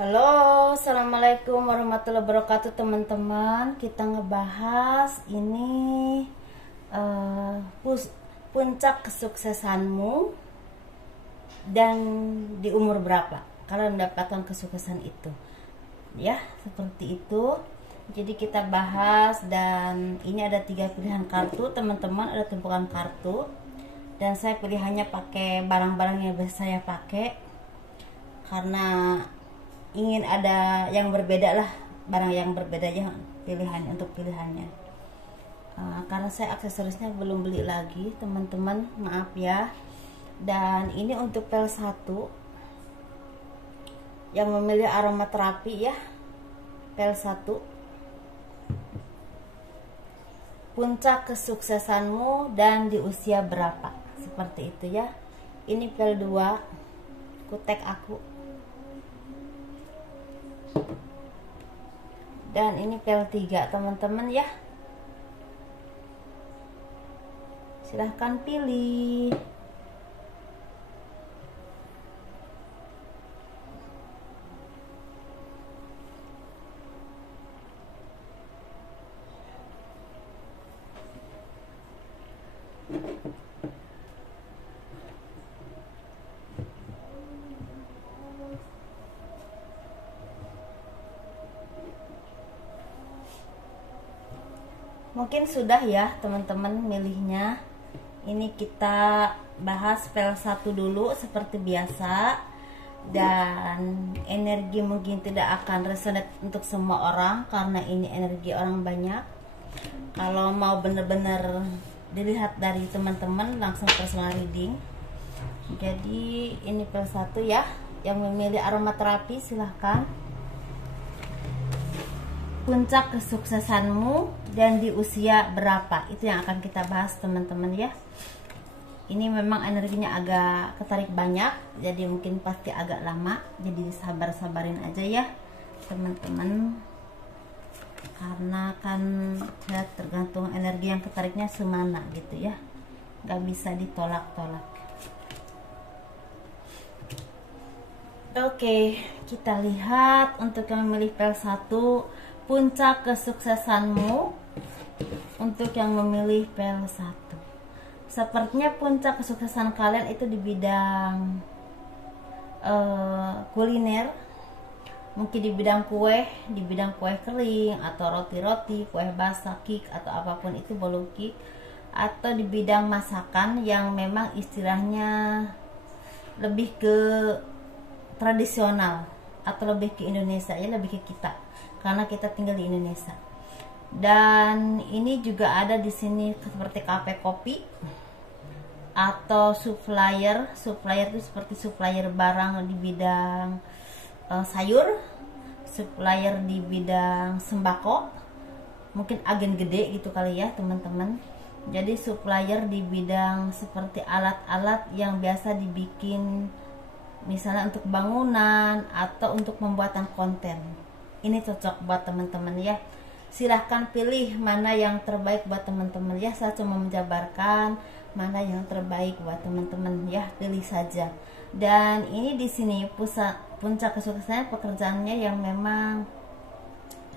Halo, assalamualaikum warahmatullahi wabarakatuh teman-teman. Kita ngebahas ini puncak kesuksesanmu dan di umur berapa kalian mendapatkan kesuksesan itu. Ya, seperti itu. Jadi kita bahas, dan ini ada 3 pilihan kartu teman-teman, ada tumpukan kartu. Dan saya pilihannya pakai barang-barang yang biasa saya pakai karena ingin ada yang berbeda lah, barang yang berbeda aja pilihannya untuk pilihannya. Karena saya aksesorisnya belum beli lagi teman-teman, maaf ya. Dan ini untuk pel 1 yang memilih aromaterapi ya, pel 1. Puncak kesuksesanmu dan di usia berapa, seperti itu ya. Ini pel 2 kutek aku, dan ini pel 3 teman-teman ya. Silahkan pilih. Mungkin sudah ya teman-teman milihnya. Ini kita bahas pel 1 dulu seperti biasa. Dan energi mungkin tidak akan resonate untuk semua orang karena ini energi orang banyak. Kalau mau bener-bener dilihat dari teman-teman, langsung personal reading. Jadi ini pel 1 ya. Yang memilih aromaterapi silahkan. Puncak kesuksesanmu dan di usia berapa, itu yang akan kita bahas teman-teman ya. Ini memang energinya agak ketarik banyak, jadi mungkin pasti agak lama, jadi sabar-sabarin aja ya teman-teman, karena kan ya tergantung energi yang ketariknya semana gitu ya, nggak bisa ditolak-tolak. Oke, kita lihat untuk yang memilih pel 1, puncak kesuksesanmu untuk yang memilih pel 1. Sepertinya puncak kesuksesan kalian itu di bidang kuliner, mungkin di bidang kue, di bidang kue kering atau roti-roti, kue basah, cake atau apapun itu, bolu cake, atau di bidang masakan yang memang istilahnya lebih ke tradisional atau lebih ke Indonesia ya, lebih ke kita karena kita tinggal di Indonesia. Dan ini juga ada di sini seperti kafe kopi atau supplier itu seperti supplier barang di bidang sayur, supplier di bidang sembako, mungkin agen gede gitu kali ya teman-teman. Jadi supplier di bidang seperti alat-alat yang biasa dibikin misalnya untuk bangunan atau untuk pembuatan konten. Ini cocok buat teman-teman ya. Silahkan pilih mana yang terbaik buat teman-teman ya. Saya cuma menjabarkan mana yang terbaik buat teman-teman ya, pilih saja. Dan ini di sini puncak kesuksesannya pekerjaannya yang memang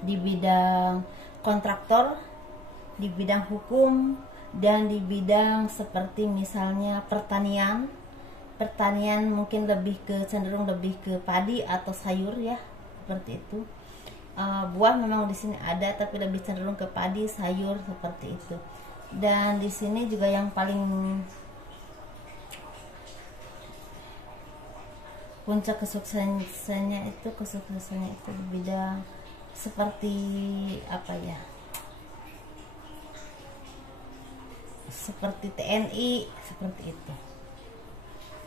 di bidang kontraktor, di bidang hukum, dan di bidang seperti misalnya pertanian mungkin lebih ke cenderung lebih ke padi atau sayur ya, seperti itu. Buah memang di sini ada, tapi lebih cenderung ke padi, sayur, seperti itu. Dan di sini juga yang paling puncak kesuksesannya itu di bidang seperti apa ya, seperti TNI, seperti itu.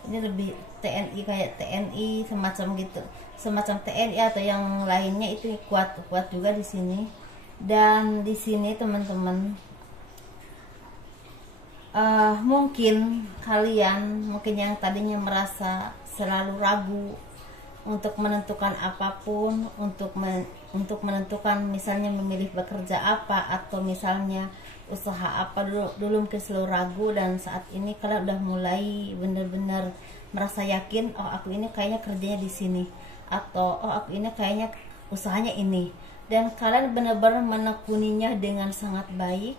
Ini lebih TNI, kayak TNI semacam gitu, semacam TNI atau yang lainnya, itu kuat juga di sini. Dan di sini teman-teman, mungkin kalian yang tadinya merasa selalu ragu untuk menentukan apapun, untuk menentukan misalnya memilih bekerja apa atau misalnya usaha apa, dulu mungkin selalu ragu, dan saat ini kalian udah mulai bener-bener merasa yakin, oh aku ini kayaknya kerjanya di sini, atau oh aku ini kayaknya usahanya ini, dan kalian benar-benar menekuninya dengan sangat baik.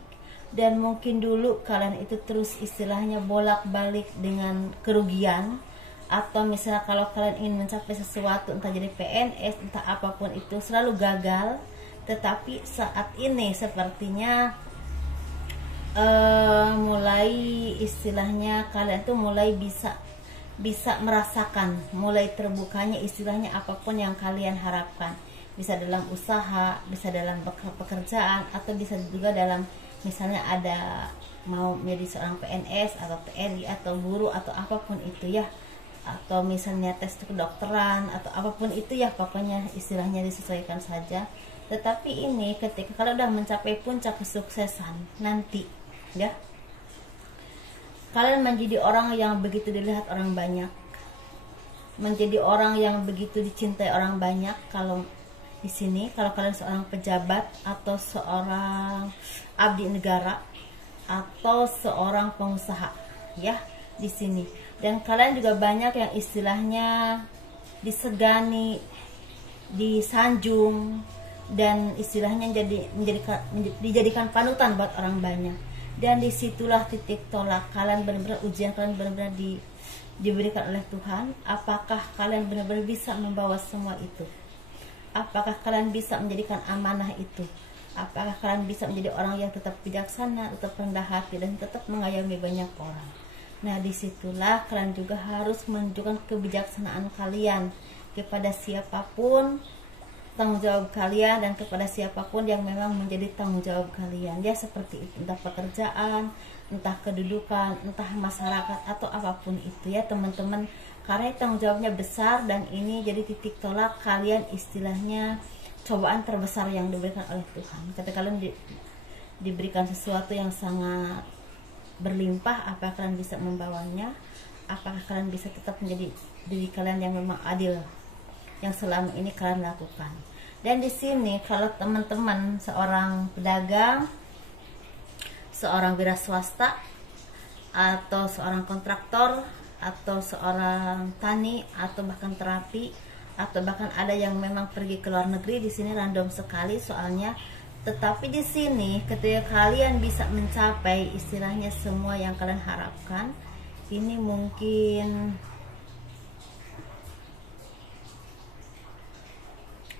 Dan mungkin dulu kalian itu terus istilahnya bolak-balik dengan kerugian, atau misalnya kalau kalian ingin mencapai sesuatu, entah jadi PNS, entah apapun itu, selalu gagal. Tetapi saat ini sepertinya mulai istilahnya kalian tuh mulai bisa merasakan, mulai terbukanya istilahnya apapun yang kalian harapkan, bisa dalam usaha, bisa dalam pekerjaan, atau bisa juga dalam misalnya ada mau menjadi seorang PNS atau TNI atau guru atau apapun itu ya, atau misalnya tes kedokteran atau apapun itu ya, pokoknya istilahnya disesuaikan saja. Tetapi ini ketika kalau udah mencapai puncak kesuksesan nanti ya, kalian menjadi orang yang begitu dilihat orang banyak, menjadi orang yang begitu dicintai orang banyak. Kalau di sini kalau kalian seorang pejabat atau seorang abdi negara atau seorang pengusaha ya di sini, dan kalian juga banyak yang istilahnya disegani, disanjung, dan istilahnya dijadikan panutan buat orang banyak. Dan disitulah titik tolak kalian, benar-benar ujian kalian benar-benar diberikan oleh Tuhan. Apakah kalian benar-benar bisa membawa semua itu? Apakah kalian bisa menjadikan amanah itu? Apakah kalian bisa menjadi orang yang tetap bijaksana, tetap rendah hati, dan tetap mengayomi banyak orang? Nah, disitulah kalian juga harus menunjukkan kebijaksanaan kalian kepada siapapun tanggung jawab kalian, dan kepada siapapun yang memang menjadi tanggung jawab kalian ya, seperti itu, entah pekerjaan, entah kedudukan, entah masyarakat, atau apapun itu ya teman-teman, karena tanggung jawabnya besar. Dan ini jadi titik tolak kalian, istilahnya cobaan terbesar yang diberikan oleh Tuhan. Ketika kalian diberikan sesuatu yang sangat berlimpah, apakah kalian bisa membawanya? Apakah kalian bisa tetap menjadi diri kalian yang memang adil, yang selama ini kalian lakukan? Dan di sini kalau teman-teman seorang pedagang, seorang wira swasta, atau seorang kontraktor, atau seorang tani, atau bahkan terapi, atau bahkan ada yang memang pergi ke luar negeri, di sini random sekali soalnya. Tetapi di sini ketika kalian bisa mencapai istilahnya semua yang kalian harapkan, ini mungkin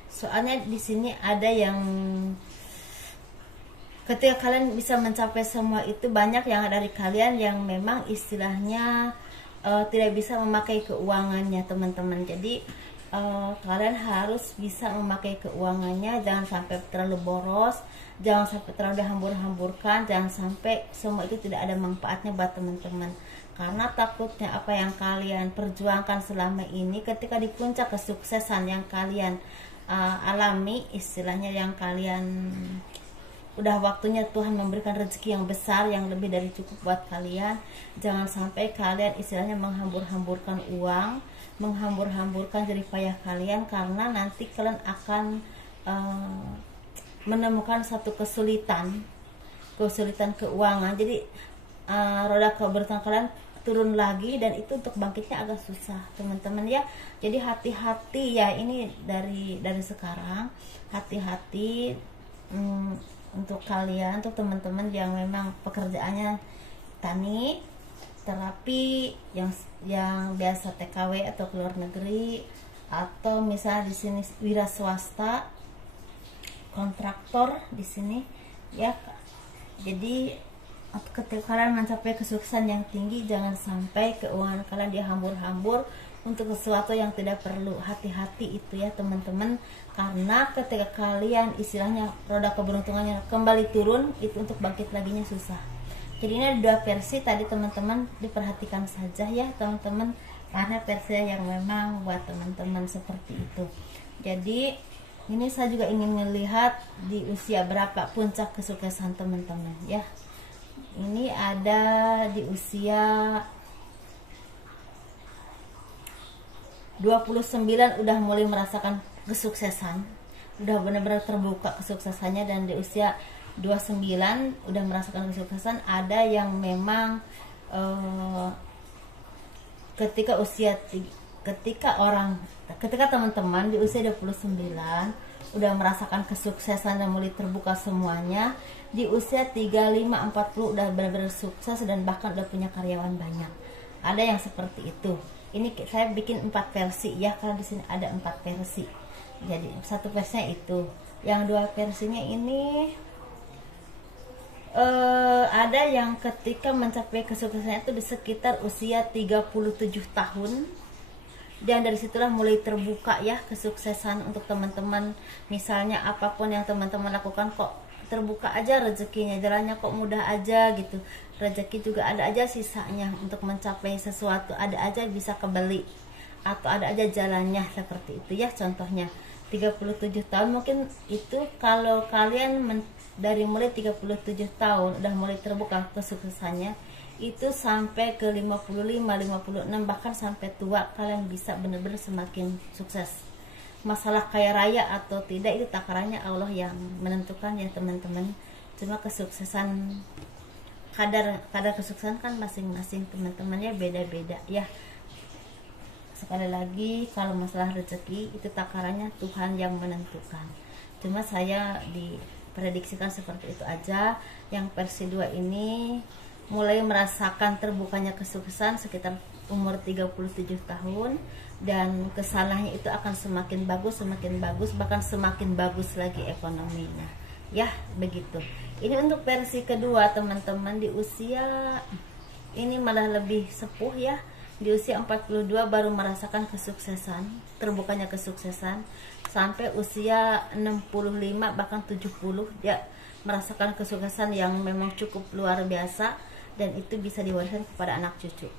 soalnya di sini ada yang ketika kalian bisa mencapai semua itu, banyak yang dari kalian yang memang istilahnya tidak bisa memakai keuangannya teman-teman. Jadi kalian harus bisa memakai keuangannya, jangan sampai terlalu boros, jangan sampai terlalu dihambur-hamburkan, jangan sampai semua itu tidak ada manfaatnya buat teman-teman. Karena takutnya apa yang kalian perjuangkan selama ini, ketika di puncak kesuksesan yang kalian alami, istilahnya yang kalian udah waktunya Tuhan memberikan rezeki yang besar, yang lebih dari cukup buat kalian, jangan sampai kalian istilahnya menghambur-hamburkan uang, menghambur-hamburkan jerih payah kalian, karena nanti kalian akan menemukan satu kesulitan keuangan. Jadi roda keberuntungan kalian turun lagi, dan itu untuk bangkitnya agak susah teman-teman ya. Jadi hati-hati ya, ini dari sekarang hati-hati untuk kalian, untuk teman-teman yang memang pekerjaannya tani, terapi, yang biasa TKW atau keluar negeri, atau misalnya di sini wira swasta, kontraktor di sini ya. Jadi ketika kalian mencapai kesuksesan yang tinggi, jangan sampai keuangan kalian dihambur-hambur untuk sesuatu yang tidak perlu. Hati-hati itu ya teman-teman, karena ketika kalian istilahnya roda keberuntungannya kembali turun, itu untuk bangkit laginya susah. Jadi ini ada dua versi tadi teman-teman, diperhatikan saja ya teman-teman, karena versi yang memang buat teman-teman seperti itu. Jadi ini saya juga ingin melihat di usia berapa puncak kesuksesan teman-teman ya. Ini ada di usia 29 udah mulai merasakan kesuksesan, udah benar-benar terbuka kesuksesannya. Dan di usia 29 udah merasakan kesuksesan. Ada yang memang ketika usia ketika teman-teman di usia 29 udah merasakan kesuksesan dan mulai terbuka semuanya, di usia 35 40 udah benar-benar sukses dan bahkan udah punya karyawan banyak. Ada yang seperti itu. Ini saya bikin 4 versi ya, karena di sini ada 4 versi. Jadi satu versinya itu, yang 2 versinya ini ada yang ketika mencapai kesuksesannya itu di sekitar usia 37 tahun, dan dari situlah mulai terbuka ya kesuksesan untuk teman-teman. Misalnya apapun yang teman-teman lakukan kok terbuka aja rezekinya, jalannya kok mudah aja gitu, rezeki juga ada aja sisanya untuk mencapai sesuatu, ada aja bisa kebeli atau ada aja jalannya, seperti itu ya. Contohnya 37 tahun mungkin itu kalau kalian dari mulai 37 tahun udah mulai terbuka kesuksesannya, itu sampai ke 55, 56 bahkan sampai tua kalian bisa benar-benar semakin sukses. Masalah kaya raya atau tidak itu takarannya Allah yang menentukan ya teman-teman. Cuma kesuksesan, kadar kesuksesan kan masing-masing teman-temannya beda-beda ya. Sekali lagi, kalau masalah rezeki itu takarannya Tuhan yang menentukan. Cuma saya diprediksikan seperti itu aja. Yang versi 2 ini mulai merasakan terbukanya kesuksesan sekitar umur 37 tahun, dan kesananya itu akan semakin bagus, bahkan semakin bagus lagi ekonominya ya, begitu. Ini untuk versi kedua teman-teman, di usia ini malah lebih sepuh ya, di usia 42 baru merasakan kesuksesan, terbukanya kesuksesan, sampai usia 65 bahkan 70 dia merasakan kesuksesan yang memang cukup luar biasa, dan itu bisa diwariskan kepada anak cucu.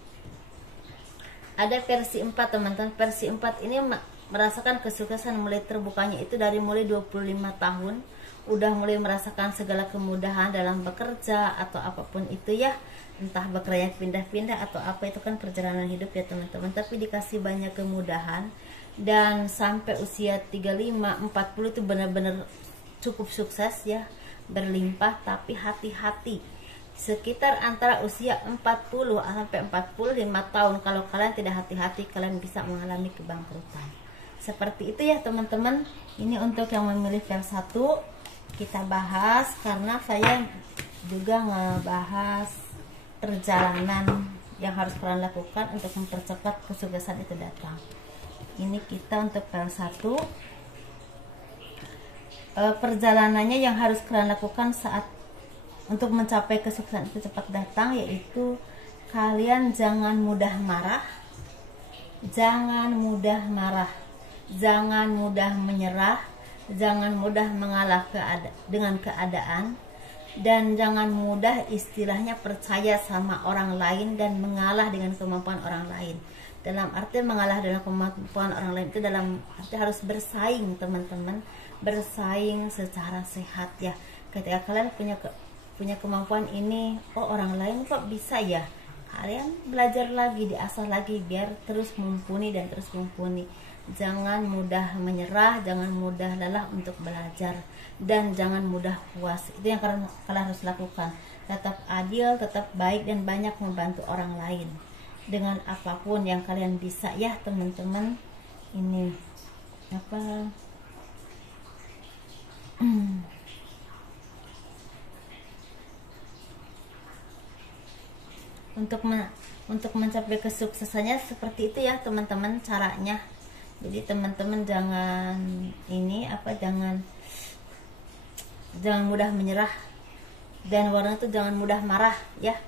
Ada versi 4 teman-teman. Versi 4 ini merasakan kesuksesan mulai terbukanya itu dari mulai 25 tahun, udah mulai merasakan segala kemudahan dalam bekerja atau apapun itu ya, entah bekerja pindah-pindah atau apa, itu kan perjalanan hidup ya teman-teman, tapi dikasih banyak kemudahan. Dan sampai usia 35 40 itu benar-benar cukup sukses ya, berlimpah. Tapi hati-hati, sekitar antara usia 40 sampai 45 tahun kalau kalian tidak hati-hati, kalian bisa mengalami kebangkrutan. Seperti itu ya teman-teman. Ini untuk yang memilih versi 1 kita bahas, karena saya juga ngebahas perjalanan yang harus kalian lakukan untuk mempercepat kesuksesan itu datang. Ini kita untuk versi 1, perjalanannya yang harus kalian lakukan saat untuk mencapai kesuksesan itu cepat datang, yaitu kalian jangan mudah marah, jangan mudah menyerah, jangan mudah mengalah dengan keadaan, dan jangan mudah istilahnya percaya sama orang lain dan mengalah dengan kemampuan orang lain. Dalam arti mengalah dengan kemampuan orang lain itu dalam arti harus bersaing teman-teman, bersaing secara sehat ya. Ketika kalian punya kemampuan ini, oh orang lain kok bisa ya, kalian belajar lagi, diasah lagi biar terus mumpuni dan terus mumpuni. Jangan mudah menyerah, jangan mudah lelah untuk belajar, dan jangan mudah puas. Itu yang kalian harus lakukan. Tetap adil, tetap baik, dan banyak membantu orang lain dengan apapun yang kalian bisa ya teman-teman. Ini apa untuk mencapai kesuksesannya seperti itu ya teman-teman caranya. Jadi teman-teman jangan jangan mudah menyerah, dan warna itu jangan mudah marah ya,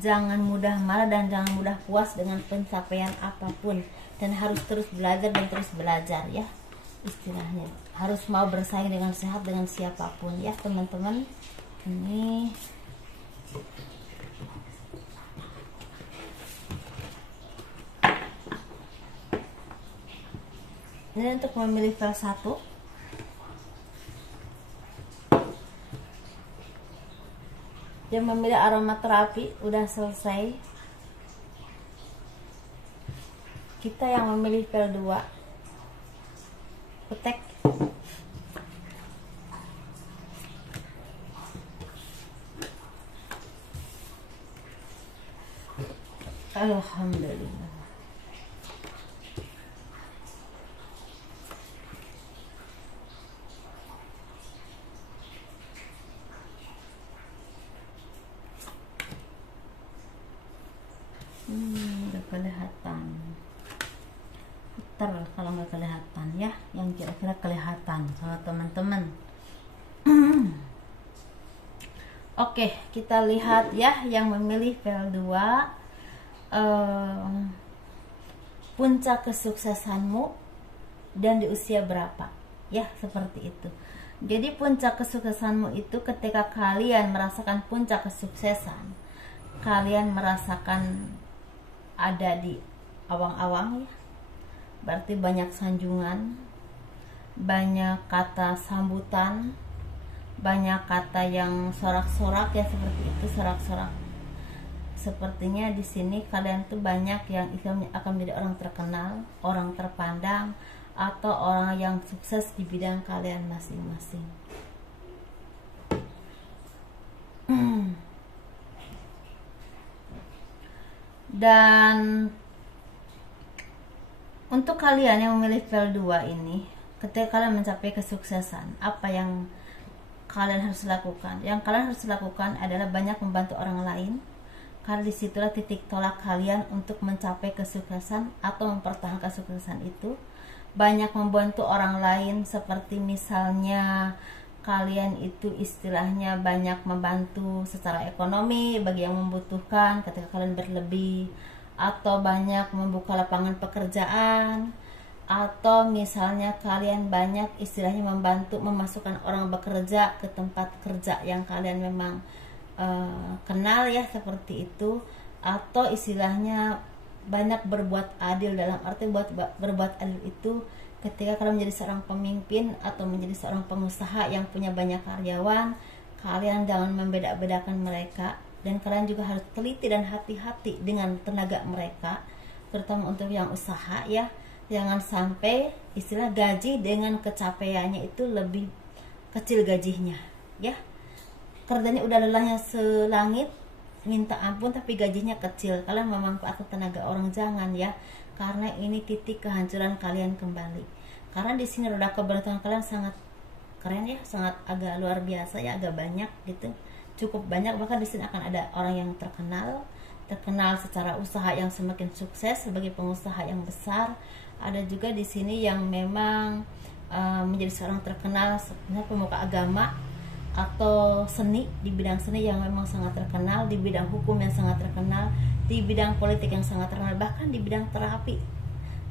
jangan mudah marah dan jangan mudah puas dengan pencapaian apapun, dan harus terus belajar dan terus belajar ya, istilahnya harus mau bersaing dengan sehat dengan siapapun ya teman-teman. Ini untuk memilih versi 1. Yang memilih aromaterapi udah selesai. Kita yang memilih versi 2. Petek. Alhamdulillah. filter kalau nggak kelihatan ya, yang kira-kira kelihatan kalau teman-teman. Oke, kita lihat ya yang memilih VL2, puncak kesuksesanmu dan di usia berapa ya, seperti itu. Jadi puncak kesuksesanmu itu ketika kalian merasakan puncak kesuksesan, kalian merasakan ada di awang-awang ya, berarti banyak sanjungan, banyak kata sambutan, banyak kata yang sorak-sorak ya, seperti itu, sorak-sorak. Sepertinya di sini kalian tuh banyak yang akan menjadi orang terkenal, orang terpandang, atau orang yang sukses di bidang kalian masing-masing. Dan untuk kalian yang memilih VL2 ini, ketika kalian mencapai kesuksesan, apa yang kalian harus lakukan? Yang kalian harus lakukan adalah banyak membantu orang lain, karena disitulah titik tolak kalian untuk mencapai kesuksesan atau mempertahankan kesuksesan itu. Banyak membantu orang lain, seperti misalnya kalian itu istilahnya banyak membantu secara ekonomi bagi yang membutuhkan ketika kalian berlebih, atau banyak membuka lapangan pekerjaan, atau misalnya kalian banyak istilahnya membantu memasukkan orang bekerja ke tempat kerja yang kalian memang kenal ya, seperti itu. Atau istilahnya banyak berbuat adil, dalam arti berbuat adil itu ketika kalian menjadi seorang pemimpin atau menjadi seorang pengusaha yang punya banyak karyawan, kalian jangan membeda-bedakan mereka, dan kalian juga harus teliti dan hati-hati dengan tenaga mereka, terutama untuk yang usaha ya. Jangan sampai istilah gaji dengan kecapaiannya itu lebih kecil gajinya ya, kerjanya udah lelahnya selangit, minta ampun, tapi gajinya kecil. Kalian memanfaatkan tenaga orang, jangan ya, karena ini titik kehancuran kalian kembali. Karena di sini roda keberuntungan kalian sangat keren ya, sangat agak luar biasa ya, agak banyak gitu, cukup banyak. Bahkan di sini akan ada orang yang terkenal secara usaha yang semakin sukses sebagai pengusaha yang besar. Ada juga di sini yang memang menjadi seorang terkenal sebenarnya pemuka agama atau seni, di bidang seni yang memang sangat terkenal, di bidang hukum yang sangat terkenal, di bidang politik yang sangat terkenal, bahkan di bidang terapi,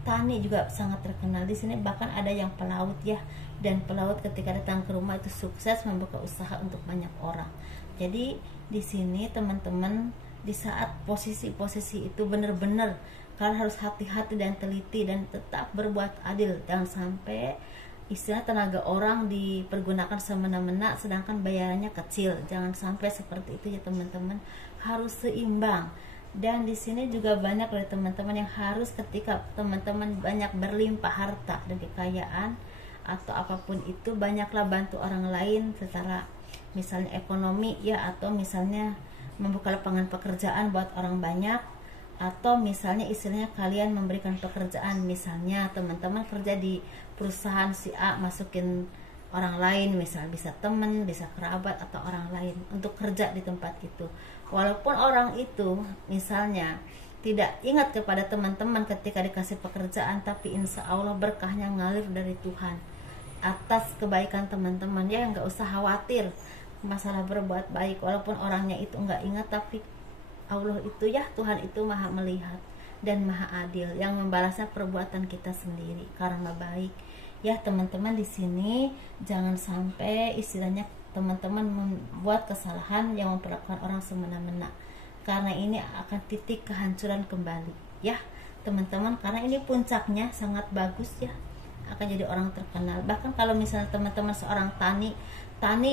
tani juga sangat terkenal. Di sini bahkan ada yang pelaut ya, dan pelaut ketika datang ke rumah itu sukses membuka usaha untuk banyak orang. Jadi di sini teman-teman, di saat posisi-posisi itu benar-benar kalian harus hati-hati dan teliti dan tetap berbuat adil. Jangan sampai istilah tenaga orang dipergunakan semena-mena sedangkan bayarannya kecil. Jangan sampai seperti itu ya teman-teman, harus seimbang. Dan di sini juga banyak dari teman-teman yang harus ketika teman-teman banyak berlimpah harta dan kekayaan atau apapun itu, banyaklah bantu orang lain secara misalnya ekonomi ya, atau misalnya membuka lapangan pekerjaan buat orang banyak, atau misalnya istilahnya kalian memberikan pekerjaan, misalnya teman-teman kerja di perusahaan si A, masukin orang lain, misal bisa teman, bisa kerabat atau orang lain untuk kerja di tempat itu. Walaupun orang itu misalnya tidak ingat kepada teman-teman ketika dikasih pekerjaan, tapi insya Allah berkahnya ngalir dari Tuhan atas kebaikan teman-teman ya. Nggak usah khawatir masalah berbuat baik, walaupun orangnya itu nggak ingat, tapi Allah itu ya, Tuhan itu maha melihat dan maha adil, yang membalasnya perbuatan kita sendiri karena baik ya teman-teman. Di sini jangan sampai istilahnya teman-teman membuat kesalahan yang memperlakukan orang semena-mena, karena ini akan titik kehancuran kembali ya teman-teman. Karena ini puncaknya sangat bagus ya, akan jadi orang terkenal. Bahkan kalau misalnya teman-teman seorang tani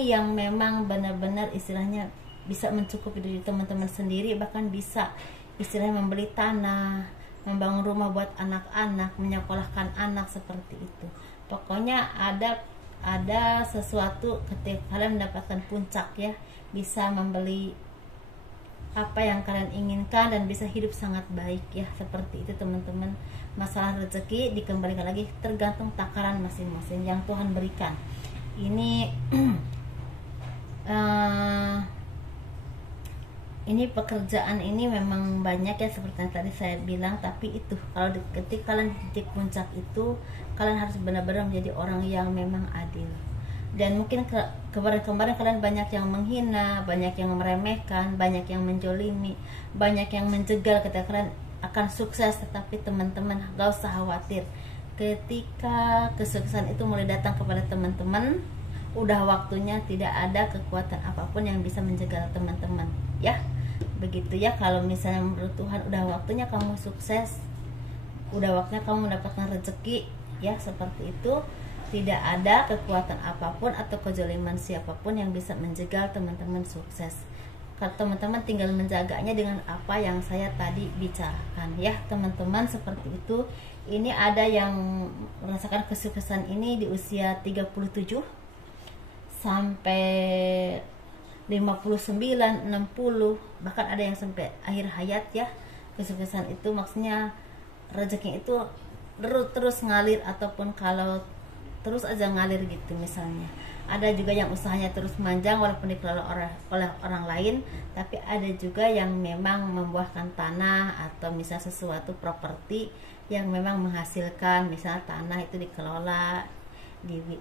yang memang benar-benar istilahnya bisa mencukupi diri teman-teman sendiri, bahkan bisa istilahnya membeli tanah, membangun rumah buat anak-anak, menyekolahkan anak, seperti itu. Pokoknya ada sesuatu ketika kalian mendapatkan puncak ya, bisa membeli apa yang kalian inginkan dan bisa hidup sangat baik ya, seperti itu teman-teman. Masalah rezeki dikembalikan lagi tergantung takaran masing-masing yang Tuhan berikan. Ini ini pekerjaan ini memang banyak ya seperti yang tadi saya bilang, tapi itu kalau ketika kalian di titik puncak itu, kalian harus benar-benar menjadi orang yang memang adil. Dan mungkin kemarin-kemarin kalian banyak yang menghina, banyak yang meremehkan, banyak yang menjolimi, banyak yang menjegal ketika kalian akan sukses. Tetapi teman-teman gak usah khawatir, ketika kesuksesan itu mulai datang kepada teman-teman, udah waktunya, tidak ada kekuatan apapun yang bisa menjegal teman-teman ya. Begitu ya, kalau misalnya menurut Tuhan udah waktunya kamu sukses, udah waktunya kamu mendapatkan rezeki ya, seperti itu. Tidak ada kekuatan apapun atau kezaliman siapapun yang bisa menjegal teman-teman sukses. Kalau teman-teman tinggal menjaganya dengan apa yang saya tadi bicarakan ya teman-teman, seperti itu. Ini ada yang merasakan kesuksesan ini di usia 37 sampai 59, 60, bahkan ada yang sampai akhir hayat ya. Kesuksesan itu maksudnya rezeki itu terus ngalir, ataupun kalau terus aja ngalir gitu misalnya. Ada juga yang usahanya terus manjang walaupun dikelola oleh orang lain, tapi ada juga yang memang membuahkan tanah atau misalnya sesuatu properti yang memang menghasilkan. Misalnya tanah itu dikelola,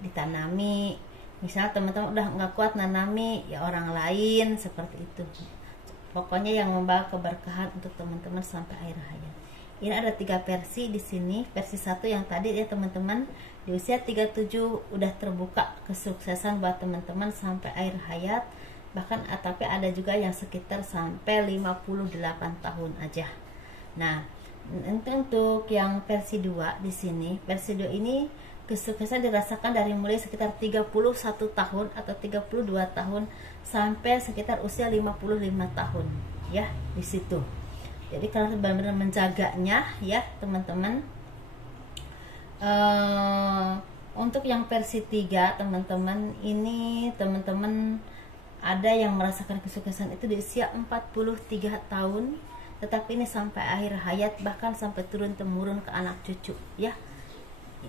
ditanami. Misalnya teman-teman udah nggak kuat nanami, ya orang lain, seperti itu. Pokoknya yang membawa keberkahan untuk teman-teman sampai akhir hayat. Ini ada 3 versi di sini. Versi 1 yang tadi ya teman-teman, di usia 37 udah terbuka kesuksesan buat teman-teman sampai akhir hayat. Bahkan tapi ada juga yang sekitar sampai 58 tahun aja. Nah, untuk yang versi 2 di sini, versi 2 ini kesuksesan dirasakan dari mulai sekitar 31 tahun atau 32 tahun sampai sekitar usia 55 tahun ya di situ. Jadi kalian benar-benar menjaganya ya teman-teman. Untuk yang versi 3 teman-teman, ini teman-teman ada yang merasakan kesuksesan itu di usia 43 tahun, tetapi ini sampai akhir hayat, bahkan sampai turun-temurun ke anak cucu ya.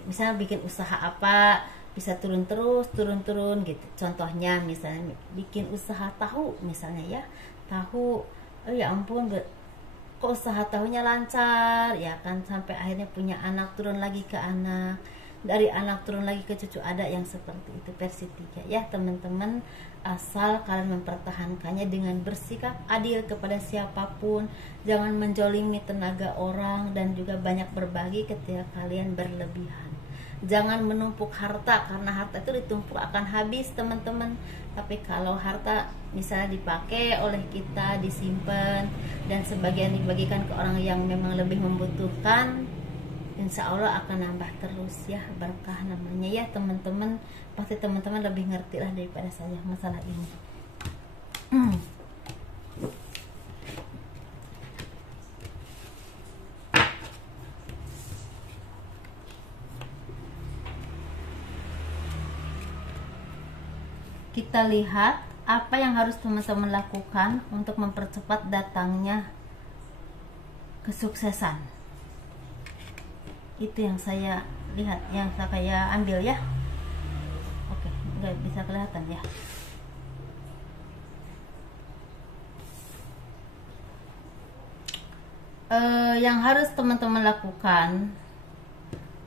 Misalnya bikin usaha apa bisa turun turun gitu. Contohnya misalnya bikin usaha tahu misalnya ya, tahu, oh ya ampun kok usaha tahunya lancar ya kan, sampai akhirnya punya anak, turun lagi ke anak, dari anak turun lagi ke cucu. Ada yang seperti itu versi 3 ya teman-teman, asal kalian mempertahankannya dengan bersikap adil kepada siapapun, jangan menjolimi tenaga orang, dan juga banyak berbagi ketika kalian berlebihan. Jangan menumpuk harta, karena harta itu ditumpuk akan habis teman-teman. Tapi kalau harta misalnya dipakai oleh kita, disimpan, dan sebagian dibagikan ke orang yang memang lebih membutuhkan, insya Allah akan nambah terus ya, berkah namanya ya teman-teman. Pasti teman-teman lebih ngerti lah daripada saya masalah ini. Kita lihat apa yang harus teman-teman lakukan untuk mempercepat datangnya kesuksesan. Itu yang saya lihat, yang saya ambil ya. Oke, nggak bisa kelihatan ya. Yang harus teman-teman lakukan,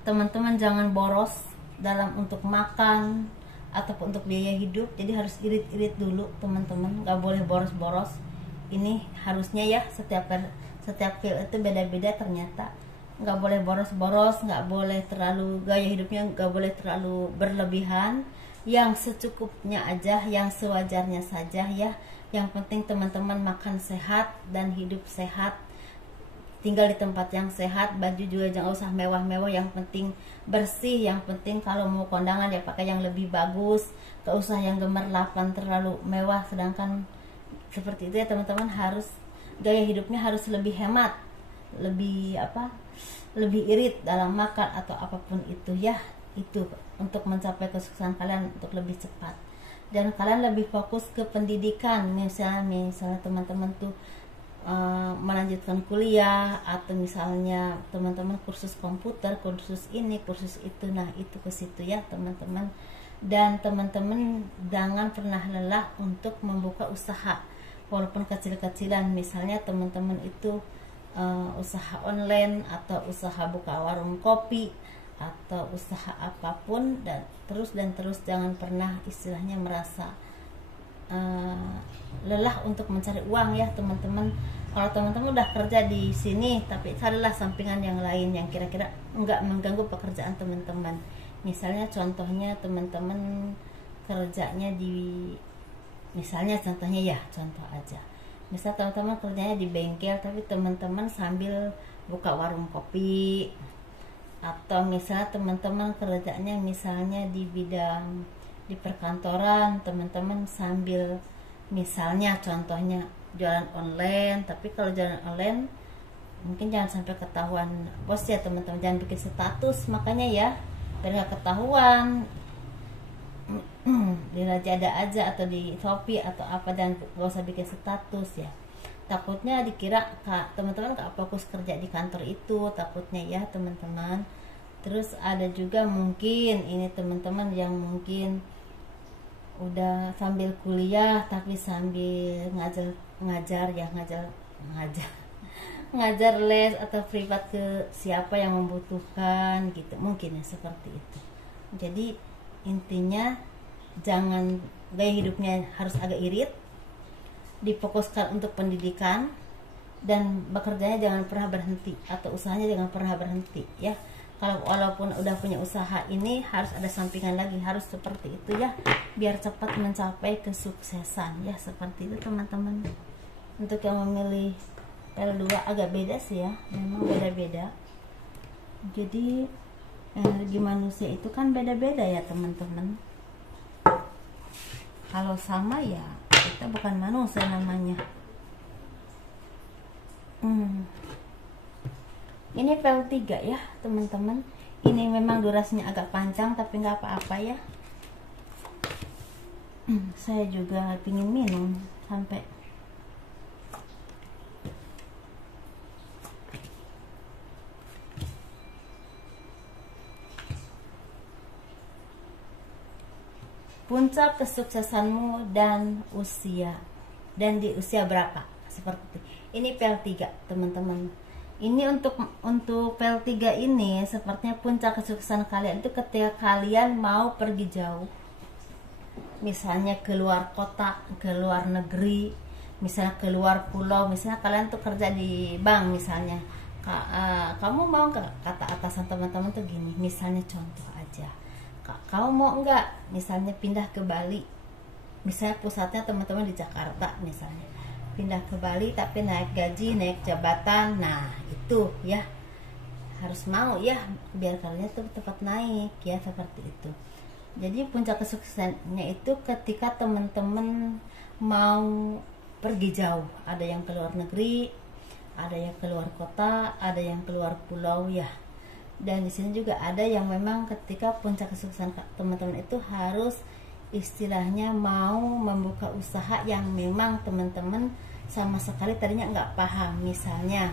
teman-teman jangan boros dalam untuk makan ataupun untuk biaya hidup. Jadi harus irit-irit dulu teman-teman, nggak boleh boros-boros. Ini harusnya ya, setiap feel itu beda-beda ternyata. Nggak boleh boros-boros, nggak boleh terlalu, gaya hidupnya nggak boleh terlalu berlebihan, yang secukupnya aja, yang sewajarnya saja ya. Yang penting teman-teman makan sehat dan hidup sehat, tinggal di tempat yang sehat, baju juga jangan usah mewah-mewah, yang penting bersih. Yang penting kalau mau kondangan ya pakai yang lebih bagus, gak usah yang gemerlapan terlalu mewah. Sedangkan seperti itu ya teman-teman, harus gaya hidupnya harus lebih hemat, lebih lebih irit dalam makan atau apapun itu ya. Itu untuk mencapai kesuksesan kalian untuk lebih cepat. Dan kalian lebih fokus ke pendidikan. Misalnya teman-teman tuh melanjutkan kuliah, atau misalnya teman-teman kursus komputer, kursus ini, kursus itu. Nah itu ke situ ya teman-teman. Dan teman-teman jangan pernah lelah untuk membuka usaha. walaupun kecil-kecilan, misalnya teman-teman itu usaha online atau usaha buka warung kopi atau usaha apapun, dan terus jangan pernah istilahnya merasa lelah untuk mencari uang ya teman-teman. Kalau teman-teman udah kerja di sini, tapi carilah sampingan yang lain yang kira-kira nggak mengganggu pekerjaan teman-teman. Misalnya contohnya teman-teman kerjanya di, misalnya contohnya ya, contoh aja, misal teman-teman kerjanya di bengkel tapi teman-teman sambil buka warung kopi, atau misalnya teman-teman kerjanya misalnya di bidang di perkantoran, teman-teman sambil misalnya contohnya jualan online. Tapi kalau jualan online mungkin jangan sampai ketahuan bos ya teman-teman, jangan bikin status, makanya ya biar gak ketahuan di Lazada aja atau di Shopee atau apa, dan gak usah bikin status ya, takutnya dikira teman-teman gak fokus kerja di kantor itu, takutnya ya teman-teman. Terus ada juga mungkin ini teman-teman yang mungkin udah sambil kuliah tapi sambil ngajar ngajar les atau privat ke siapa yang membutuhkan gitu, mungkin ya seperti itu. Jadi intinya jangan gaya hidupnya harus agak irit, difokuskan untuk pendidikan, dan bekerjanya jangan pernah berhenti atau usahanya jangan pernah berhenti ya. Kalau walaupun udah punya usaha ini harus ada sampingan lagi, harus seperti itu ya, biar cepat mencapai kesuksesan ya, seperti itu teman-teman. Untuk yang memilih L2 agak beda sih ya, memang beda-beda. Jadi energi manusia itu kan beda-beda ya teman-teman. Kalau sama ya kita bukan manusia namanya. Ini PL3 ya teman-teman. Ini memang durasinya agak panjang tapi nggak apa-apa ya. Saya juga pingin minum sampai puncak kesuksesanmu dan usia, dan di usia berapa, seperti itu. Ini PL3 teman-teman. Ini untuk PL3 ini sepertinya puncak kesuksesan kalian itu ketika kalian mau pergi jauh, misalnya keluar kota, keluar negeri, misalnya keluar pulau. Misalnya kalian tuh kerja di bank misalnya, kamu mau nggak, kata atasan teman-teman tuh gini, misalnya contoh aja, kamu mau nggak misalnya pindah ke Bali, misalnya pusatnya teman-teman di Jakarta misalnya, pindah ke Bali tapi naik gaji, naik jabatan. Nah itu ya harus mau ya, biar kalian tuh cepat naik ya, seperti itu. Jadi puncak kesuksesannya itu ketika teman-teman mau pergi jauh, ada yang keluar negeri, ada yang keluar kota, ada yang keluar pulau ya. Dan di sini juga ada yang memang ketika puncak kesuksesan teman-teman itu harus istilahnya mau membuka usaha yang memang teman-teman sama sekali tadinya nggak paham. Misalnya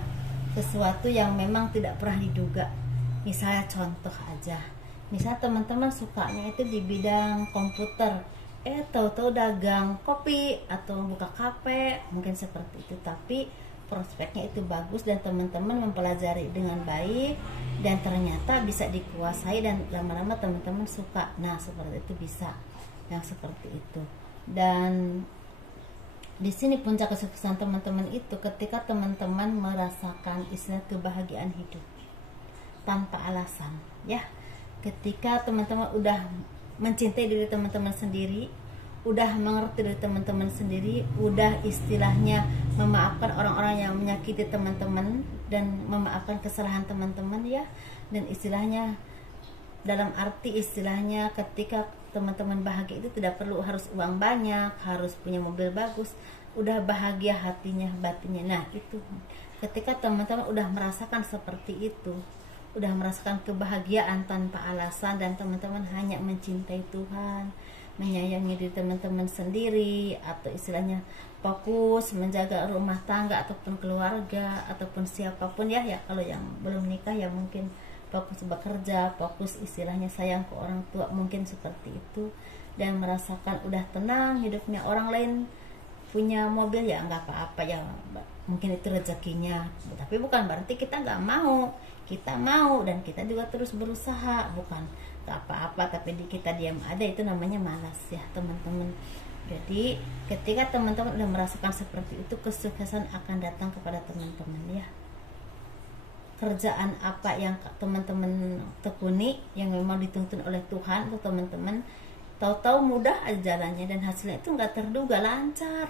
sesuatu yang memang tidak pernah diduga, misalnya contoh aja, misalnya teman-teman sukanya itu di bidang komputer, tahu-tahu dagang kopi atau buka kafe, mungkin seperti itu. Tapi prospeknya itu bagus dan teman-teman mempelajari dengan baik dan ternyata bisa dikuasai dan lama-lama teman-teman suka. Nah seperti itu bisa yang seperti itu. Dan di sini puncak kesuksesan teman-teman itu ketika teman-teman merasakan istilah kebahagiaan hidup tanpa alasan ya. Ketika teman-teman udah mencintai diri teman-teman sendiri, udah mengerti diri teman-teman sendiri, udah istilahnya memaafkan orang-orang yang menyakiti teman-teman dan memaafkan kesalahan teman-teman ya. Dan istilahnya dalam arti istilahnya ketika teman-teman bahagia itu tidak perlu harus uang banyak, harus punya mobil bagus, udah bahagia hatinya, batinnya. Nah itu ketika teman-teman udah merasakan seperti itu, udah merasakan kebahagiaan tanpa alasan, dan teman-teman hanya mencintai Tuhan, menyayangi diri teman-teman sendiri, atau istilahnya fokus menjaga rumah tangga ataupun keluarga ataupun siapapun ya. Kalau yang belum nikah ya mungkin fokus bekerja, fokus istilahnya sayang ke orang tua, mungkin seperti itu. Dan merasakan udah tenang hidupnya. Orang lain punya mobil ya nggak apa-apa ya, mungkin itu rezekinya, tapi bukan berarti kita nggak mau. Kita mau dan kita juga terus berusaha, bukan nggak apa-apa tapi kita diam ada, itu namanya malas ya teman-teman. Jadi ketika teman-teman udah merasakan seperti itu, kesuksesan akan datang kepada teman-teman ya. Kerjaan apa yang teman-teman tekuni yang memang dituntun oleh Tuhan untuk teman-teman, tahu-tahu mudah aja jalannya dan hasilnya itu nggak terduga, lancar.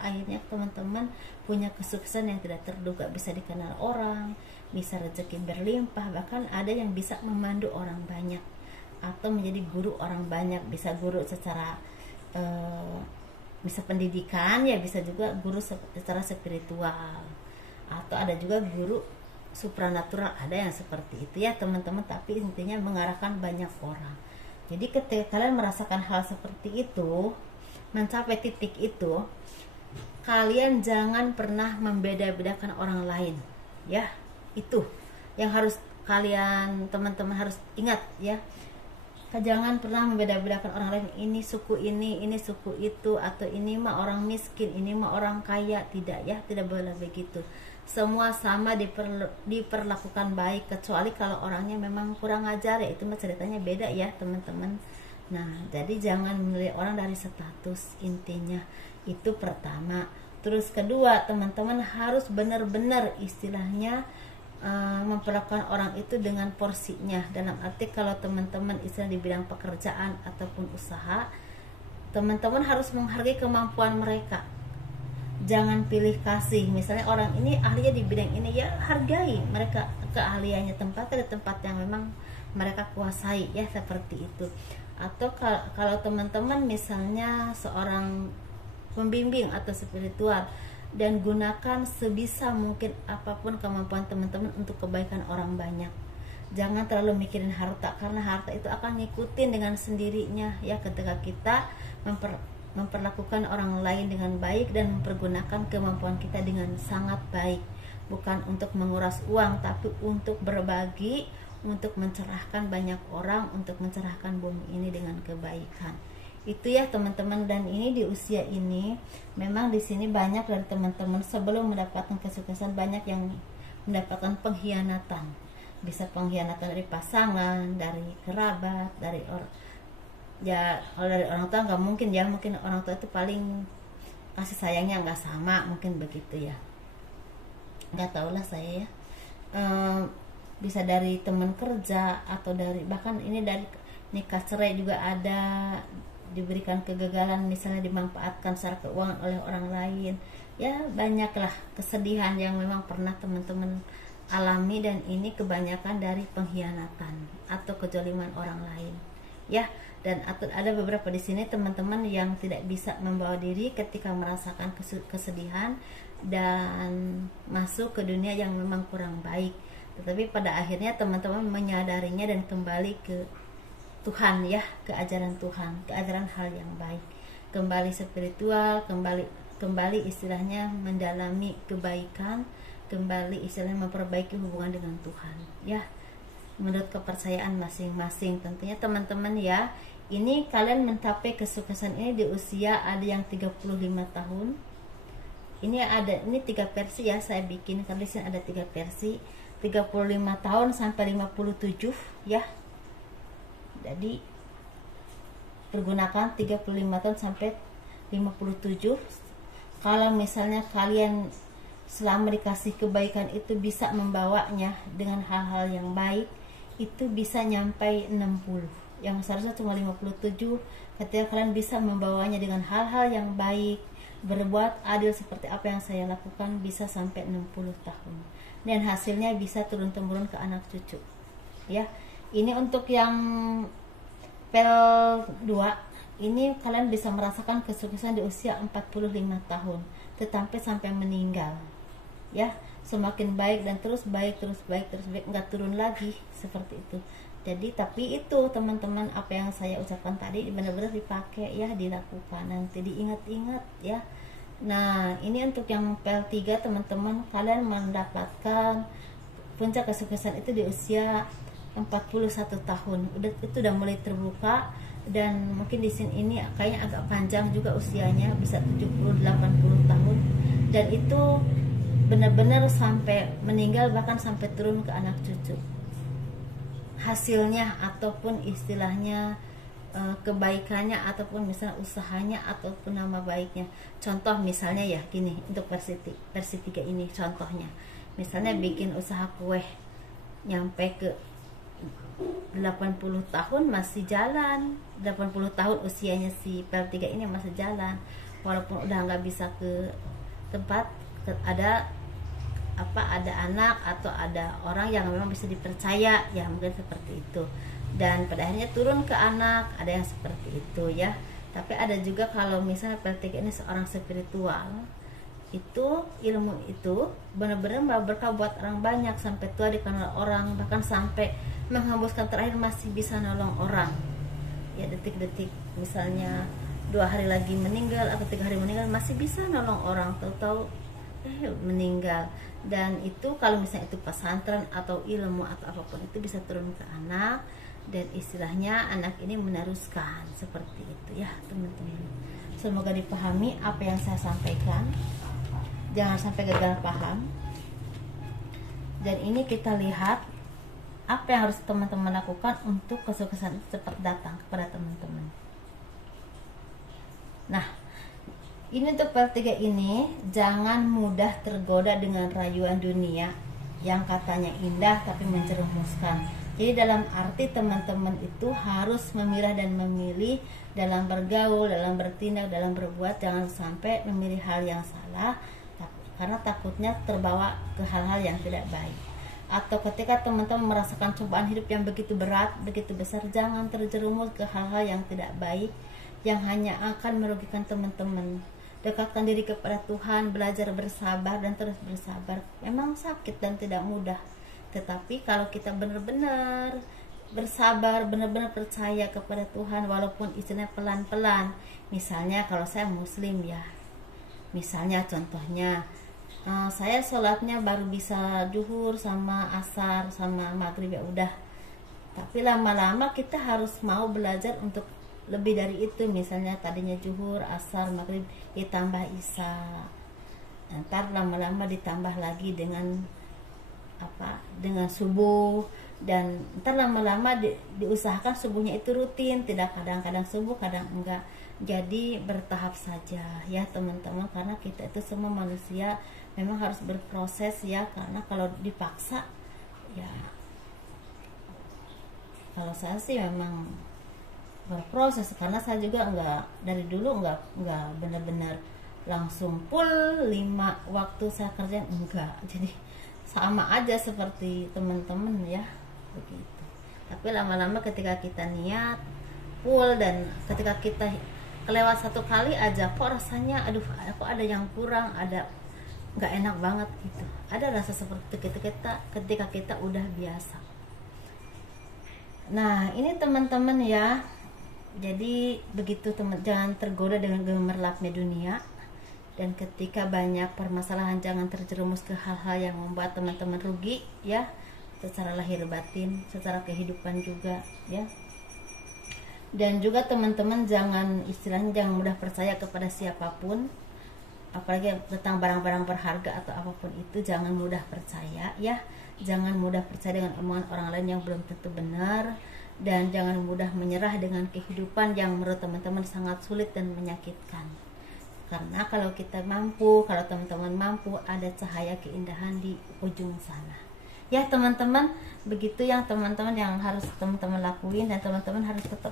Akhirnya teman-teman punya kesuksesan yang tidak terduga, bisa dikenal orang, bisa rezeki berlimpah, bahkan ada yang bisa memandu orang banyak atau menjadi guru orang banyak, bisa guru secara bisa pendidikan ya, bisa juga guru secara spiritual, atau ada juga guru supranatural, ada yang seperti itu ya teman-teman. Tapi intinya mengarahkan banyak orang. Jadi ketika kalian merasakan hal seperti itu, mencapai titik itu, kalian jangan pernah membeda-bedakan orang lain ya. Itu yang harus kalian teman-teman harus ingat ya. Jangan pernah membeda-bedakan orang lain, ini suku ini suku itu, atau ini mah orang miskin, ini mah orang kaya. Tidak ya, tidak boleh begitu. Semua sama diperlakukan baik, kecuali kalau orangnya memang kurang ajar ya, itu mah ceritanya beda ya teman-teman. Nah, jadi jangan menilai orang dari status, intinya itu pertama. Terus kedua, teman-teman harus benar-benar istilahnya memperlakukan orang itu dengan porsinya. Dalam arti kalau teman-teman istilah di bidang pekerjaan ataupun usaha, teman-teman harus menghargai kemampuan mereka. Jangan pilih kasih. Misalnya orang ini ahlinya di bidang ini, ya hargai mereka keahliannya, tempatnya di tempat yang memang mereka kuasai ya, seperti itu. Atau kalau teman-teman misalnya seorang pembimbing atau spiritual, dan gunakan sebisa mungkin apapun kemampuan teman-teman untuk kebaikan orang banyak. Jangan terlalu mikirin harta, karena harta itu akan ngikutin dengan sendirinya ya, ketika kita memperlakukan orang lain dengan baik dan mempergunakan kemampuan kita dengan sangat baik. Bukan untuk menguras uang, tapi untuk berbagi, untuk mencerahkan banyak orang, untuk mencerahkan bumi ini dengan kebaikan. Itu ya teman-teman. Dan ini di usia ini memang di sini banyak dari teman-teman sebelum mendapatkan kesuksesan banyak yang mendapatkan pengkhianatan. Bisa pengkhianatan dari pasangan, dari kerabat, dari orang ya. Kalau dari orang tua nggak mungkin ya, mungkin orang tua itu paling kasih sayangnya nggak sama, mungkin begitu ya, nggak tahulah saya ya. Bisa dari teman kerja, atau dari bahkan ini dari nikah cerai juga ada, diberikan kegagalan, misalnya dimanfaatkan secara keuangan oleh orang lain ya. Banyaklah kesedihan yang memang pernah teman-teman alami, dan ini kebanyakan dari pengkhianatan atau kezaliman orang lain ya. Dan ada beberapa di sini teman-teman yang tidak bisa membawa diri ketika merasakan kesedihan dan masuk ke dunia yang memang kurang baik, tetapi pada akhirnya teman-teman menyadarinya dan kembali ke Tuhan ya, ke ajaran Tuhan, ke ajaran hal yang baik, kembali spiritual, kembali istilahnya mendalami kebaikan, kembali istilahnya memperbaiki hubungan dengan Tuhan ya, menurut kepercayaan masing-masing tentunya teman-teman ya. Ini kalian mencapai kesuksesan ini di usia ada yang 35 tahun. Ini 3 versi ya saya bikin, karena di sini ada 3 versi, 35 tahun sampai 57 ya. Jadi pergunakan 35 tahun sampai 57. Kalau misalnya kalian selama dikasih kebaikan itu bisa membawanya dengan hal-hal yang baik, itu bisa nyampai 60. Yang seharusnya cuma 57, ketika kalian bisa membawanya dengan hal-hal yang baik, berbuat adil seperti apa yang saya lakukan, bisa sampai 60 tahun. Dan hasilnya bisa turun-temurun ke anak cucu ya. Ini untuk yang pel 2, ini kalian bisa merasakan kesuksesan di usia 45 tahun, tetapi sampai meninggal ya. Semakin baik dan terus baik, nggak turun lagi seperti itu. Jadi tapi itu teman-teman, apa yang saya ucapkan tadi benar-benar dipakai ya, dilakukan, nanti diingat-ingat ya. Nah ini untuk yang pel 3 teman-teman, kalian mendapatkan puncak kesuksesan itu di usia 41 tahun. Itu udah mulai terbuka dan mungkin di sini ini kayaknya agak panjang juga usianya, bisa 70-80 tahun, dan itu benar-benar sampai meninggal, bahkan sampai turun ke anak cucu hasilnya, ataupun istilahnya kebaikannya, ataupun misalnya usahanya, ataupun nama baiknya. Contoh misalnya ya gini, untuk versi 3 ini contohnya, misalnya bikin usaha kue nyampe ke 80 tahun masih jalan, 80 tahun usianya si PL3 ini masih jalan, walaupun udah nggak bisa ke tempat, ada anak atau ada orang yang memang bisa dipercaya ya, mungkin seperti itu, dan pada akhirnya turun ke anak, ada yang seperti itu ya. Tapi ada juga kalau misalnya PL3 ini seorang spiritual, itu ilmu itu benar-benar berkah buat orang banyak, sampai tua dikenal orang, bahkan sampai menghembuskan terakhir masih bisa nolong orang ya, detik-detik misalnya 2 hari lagi meninggal atau 3 hari meninggal masih bisa nolong orang, tahu-tahu meninggal. Dan itu kalau misalnya itu pesantren atau ilmu atau apapun, itu bisa turun ke anak, dan istilahnya anak ini meneruskan seperti itu ya teman-teman. Semoga dipahami apa yang saya sampaikan, jangan sampai gagal paham. Dan ini kita lihat apa yang harus teman-teman lakukan untuk kesuksesan cepat datang kepada teman-teman. Nah, ini untuk PL3 ini, jangan mudah tergoda dengan rayuan dunia yang katanya indah tapi menjerumuskan. Jadi dalam arti teman-teman itu harus memilah dan memilih dalam bergaul, dalam bertindak, dalam berbuat. Jangan sampai memilih hal yang salah karena takutnya terbawa ke hal-hal yang tidak baik. Atau ketika teman-teman merasakan cobaan hidup yang begitu berat, begitu besar, jangan terjerumus ke hal-hal yang tidak baik, yang hanya akan merugikan teman-teman. Dekatkan diri kepada Tuhan, belajar bersabar dan terus bersabar. Memang sakit dan tidak mudah, tetapi kalau kita benar-benar bersabar, benar-benar percaya kepada Tuhan, walaupun istilahnya pelan-pelan. Misalnya kalau saya muslim ya, misalnya contohnya saya sholatnya baru bisa zuhur sama asar sama maghrib, ya udah. Tapi lama-lama kita harus mau belajar untuk lebih dari itu, misalnya tadinya zuhur, asar, maghrib, ditambah isya, ntar lama-lama ditambah lagi dengan dengan subuh, dan ntar lama-lama diusahakan subuhnya itu rutin, tidak kadang-kadang subuh kadang enggak. Jadi bertahap saja ya teman-teman, karena kita itu semua manusia memang harus berproses ya, karena kalau dipaksa ya, kalau saya sih memang berproses, karena saya juga enggak dari dulu enggak benar-benar langsung full 5 waktu saya kerja, enggak. Jadi sama aja seperti teman-teman ya begitu. Tapi lama-lama ketika kita niat full, dan ketika kita kelewat satu kali aja kok rasanya aduh kok ada yang kurang, ada nggak enak banget gitu, ada rasa seperti itu ketika kita udah biasa. Nah ini teman-teman ya, jadi begitu teman, jangan tergoda dengan gemerlapnya dunia, dan ketika banyak permasalahan jangan terjerumus ke hal-hal yang membuat teman-teman rugi ya, secara lahir batin, secara kehidupan juga ya. Dan juga teman-teman jangan istilahnya jangan mudah percaya kepada siapapun, apalagi tentang barang-barang berharga atau apapun itu, jangan mudah percaya ya. Jangan mudah percaya dengan omongan orang lain yang belum tentu benar, dan jangan mudah menyerah dengan kehidupan yang menurut teman-teman sangat sulit dan menyakitkan. Karena kalau kita mampu, kalau teman-teman mampu, ada cahaya keindahan di ujung sana ya teman-teman. Begitu yang teman-teman yang harus teman-teman lakuin, dan teman-teman harus tetap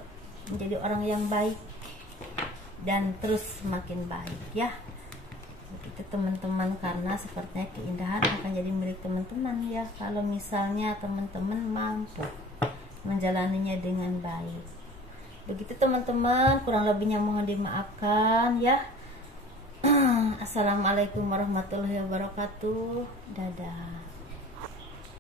menjadi orang yang baik dan terus semakin baik ya begitu teman-teman, karena sepertinya keindahan akan jadi milik teman-teman ya kalau misalnya teman-teman mampu menjalaninya dengan baik. Begitu teman-teman, kurang lebihnya mohon dimaafkan ya. Assalamualaikum warahmatullahi wabarakatuh. Dadah.